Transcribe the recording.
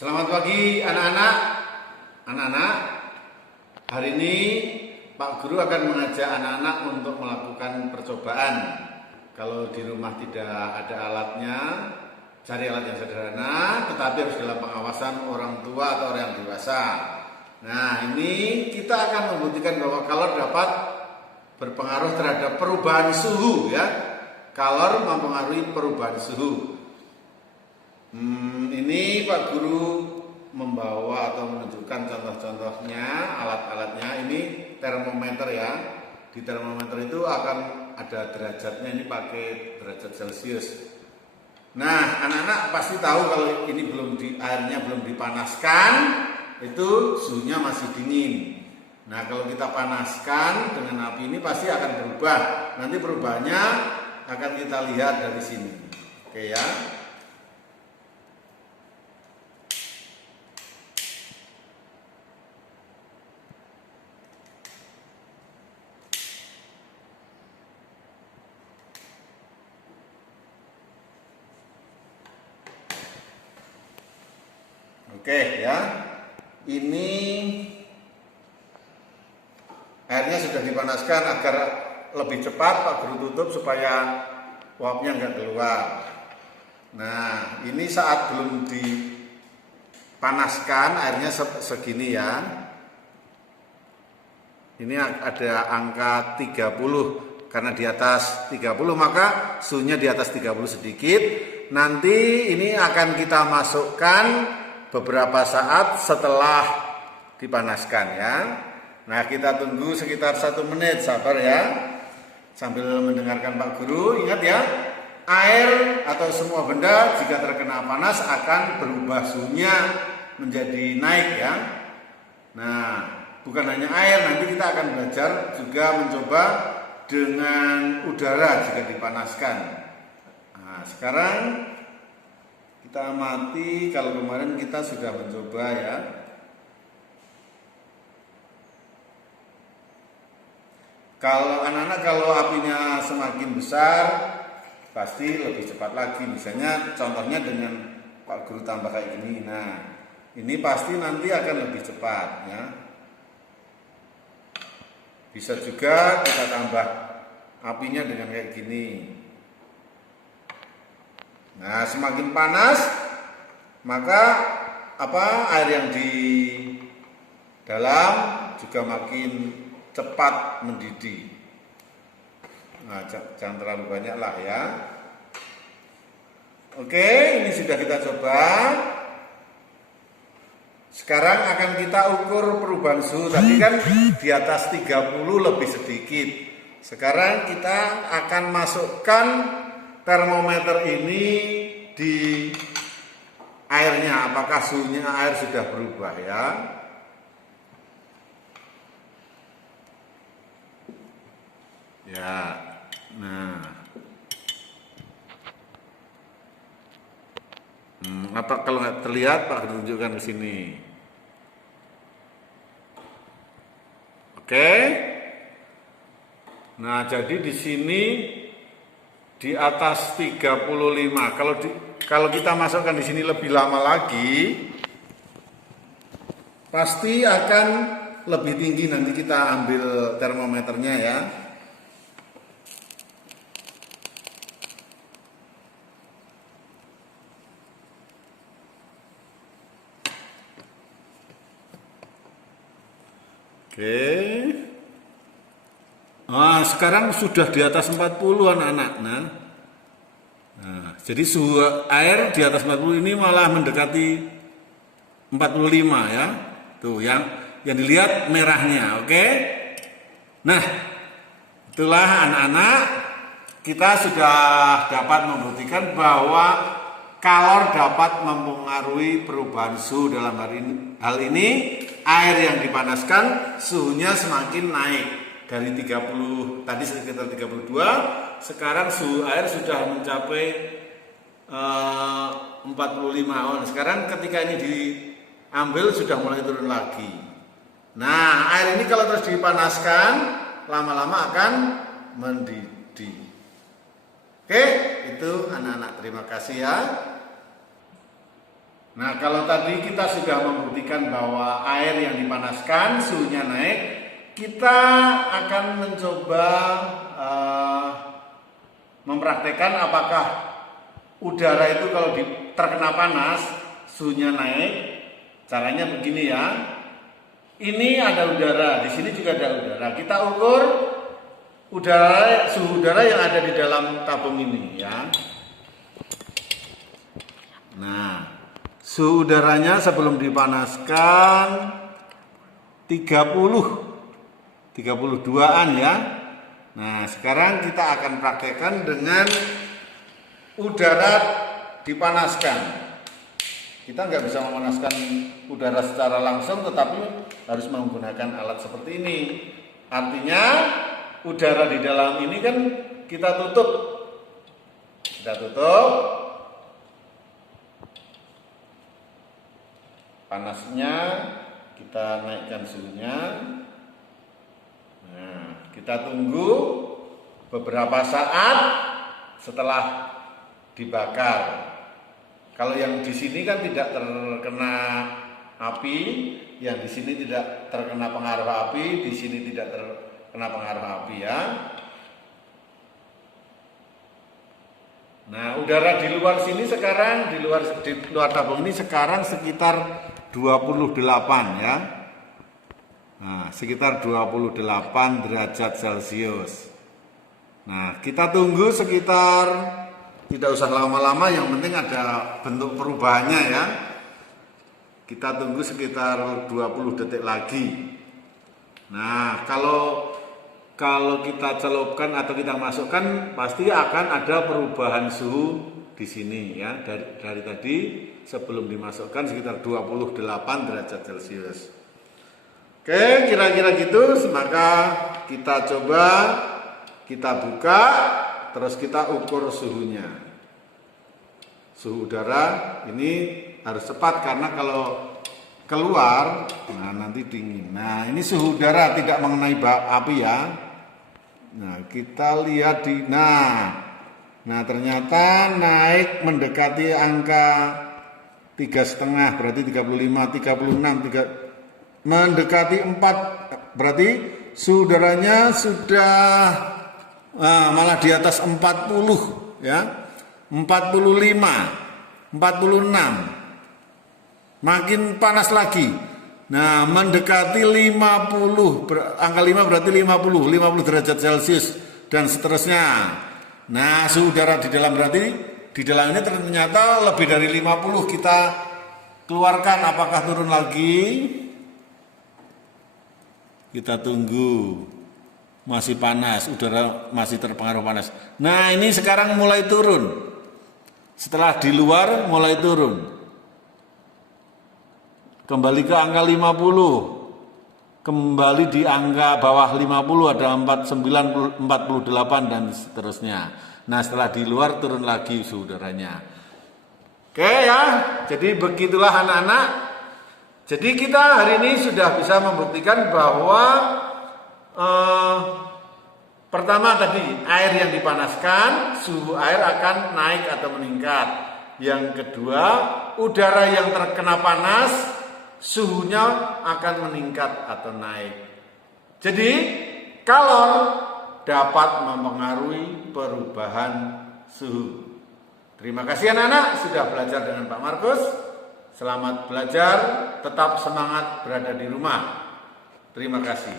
Selamat pagi anak-anak. Anak-anak, hari ini Pak Guru akan mengajak anak-anak untuk melakukan percobaan. Kalau di rumah tidak ada alatnya, cari alat yang sederhana, tetapi harus dalam pengawasan orang tua atau orang yang dewasa. Nah, ini kita akan membuktikan bahwa kalor dapat berpengaruh terhadap perubahan suhu, ya. Kalor mempengaruhi perubahan suhu. Ini Pak Guru membawa atau menunjukkan contoh-contohnya, alat-alatnya. Ini termometer, ya. Di termometer itu akan ada derajatnya, ini pakai derajat Celcius. Nah, anak-anak pasti tahu kalau ini airnya belum dipanaskan, itu suhunya masih dingin. Nah, kalau kita panaskan dengan api ini pasti akan berubah. Nanti perubahannya akan kita lihat dari sini. Oke, ya. Oke, ya. Ini airnya sudah dipanaskan agar lebih cepat. Pak Guru tutup supaya uapnya nggak keluar. Nah, ini saat belum dipanaskan airnya segini, ya. Ini ada angka 30. Karena di atas 30 maka suhunya di atas 30 sedikit. Nanti ini akan kita masukkan beberapa saat setelah dipanaskan, ya. Nah, kita tunggu sekitar 1 menit, sabar, ya. Sambil mendengarkan Pak Guru, ingat, ya, air atau semua benda jika terkena panas akan berubah suhunya menjadi naik, ya. Nah, bukan hanya air, nanti kita akan belajar juga mencoba dengan udara jika dipanaskan. Nah, sekarang kita amati. Kalau kemarin kita sudah mencoba, ya. Kalau anak-anak, kalau apinya semakin besar pasti lebih cepat lagi. Misalnya contohnya dengan Pak Guru tambah kayak gini. Nah, ini pasti nanti akan lebih cepat, ya. Bisa juga kita tambah apinya dengan kayak gini. Nah, semakin panas maka air yang di dalam juga makin cepat mendidih. Nah, jangan terlalu banyak lah, ya. Oke, ini sudah kita coba. Sekarang akan kita ukur perubahan suhu. Tadi kan di atas 30 lebih sedikit. Sekarang kita akan masukkan termometer ini di airnya. Apakah suhunya air sudah berubah, ya? Ya, nah, apa kalau nggak terlihat Pak tunjukkan ke sini. Oke. Nah, jadi di sini di atas 35. Kalau kita masukkan di sini lebih lama lagi, pasti akan lebih tinggi. Nanti kita ambil termometernya, ya. Oke. Nah, sekarang sudah di atas 40 anak-anak. Nah, jadi suhu air di atas 40 ini malah mendekati 45, ya. Tuh yang dilihat merahnya, oke? Nah, itulah anak-anak, kita sudah dapat membuktikan bahwa kalor dapat mempengaruhi perubahan suhu. Dalam hal ini air yang dipanaskan suhunya semakin naik. Dari 30, tadi sekitar 32, sekarang suhu air sudah mencapai 45. Sekarang ketika ini diambil sudah mulai turun lagi. Nah, air ini kalau terus dipanaskan, lama-lama akan mendidih. Oke, itu anak-anak, terima kasih, ya. Nah, kalau tadi kita sudah membuktikan bahwa air yang dipanaskan suhunya naik, kita akan mencoba mempraktekkan apakah udara itu kalau terkena panas suhunya naik. Caranya begini ya. Ini ada udara, di sini juga ada udara. Kita ukur suhu udara yang ada di dalam tabung ini ya. Nah, suhu udaranya sebelum dipanaskan 32-an ya. Nah, sekarang kita akan praktekkan dengan udara dipanaskan. Kita nggak bisa memanaskan udara secara langsung, tetapi harus menggunakan alat seperti ini. Artinya udara di dalam ini kan kita tutup. Kita tutup. Panasnya kita naikkan suhunya. Nah, kita tunggu beberapa saat setelah dibakar. Kalau yang di sini kan tidak terkena api, yang di sini tidak terkena pengaruh api, di sini tidak terkena pengaruh api ya. Nah, udara di luar sini sekarang di luar tabung ini sekarang sekitar 28 ya. Nah, sekitar 28 derajat Celcius. Nah, kita tunggu sekitar, tidak usah lama-lama, yang penting ada bentuk perubahannya ya. Kita tunggu sekitar 20 detik lagi. Nah, kalau kita celupkan atau kita masukkan, pasti akan ada perubahan suhu di sini ya. Dari tadi sebelum dimasukkan sekitar 28 derajat Celcius. Oke, kira-kira gitu. Maka kita coba, kita buka, terus kita ukur suhunya. Suhu udara ini harus cepat karena kalau keluar, nah nanti dingin. Nah, ini suhu udara tidak mengenai api ya. Nah, kita lihat nah ternyata naik mendekati angka 3,5, berarti 35, 36, mendekati 4, berarti suhu udaranya sudah malah di atas 40 ya, 45, 46, makin panas lagi. Nah, mendekati 50, angka 5 berarti 50 derajat Celcius dan seterusnya. Nah, suhu udara di dalam berarti di dalam ini ternyata lebih dari 50. Kita keluarkan, apakah turun lagi? Kita tunggu. Masih panas, udara masih terpengaruh panas. Nah, ini sekarang mulai turun. Setelah di luar mulai turun. Kembali ke angka 50. Kembali di angka bawah 50 ada 49, 48 dan seterusnya. Nah, setelah di luar turun lagi suhu udaranya. Oke ya, jadi begitulah anak-anak. Jadi kita hari ini sudah bisa membuktikan bahwa pertama tadi air yang dipanaskan, suhu air akan naik atau meningkat. Yang kedua, udara yang terkena panas, suhunya akan meningkat atau naik. Jadi kalor dapat mempengaruhi perubahan suhu. Terima kasih anak-anak sudah belajar dengan Pak Markus. Selamat belajar, tetap semangat berada di rumah. Terima kasih.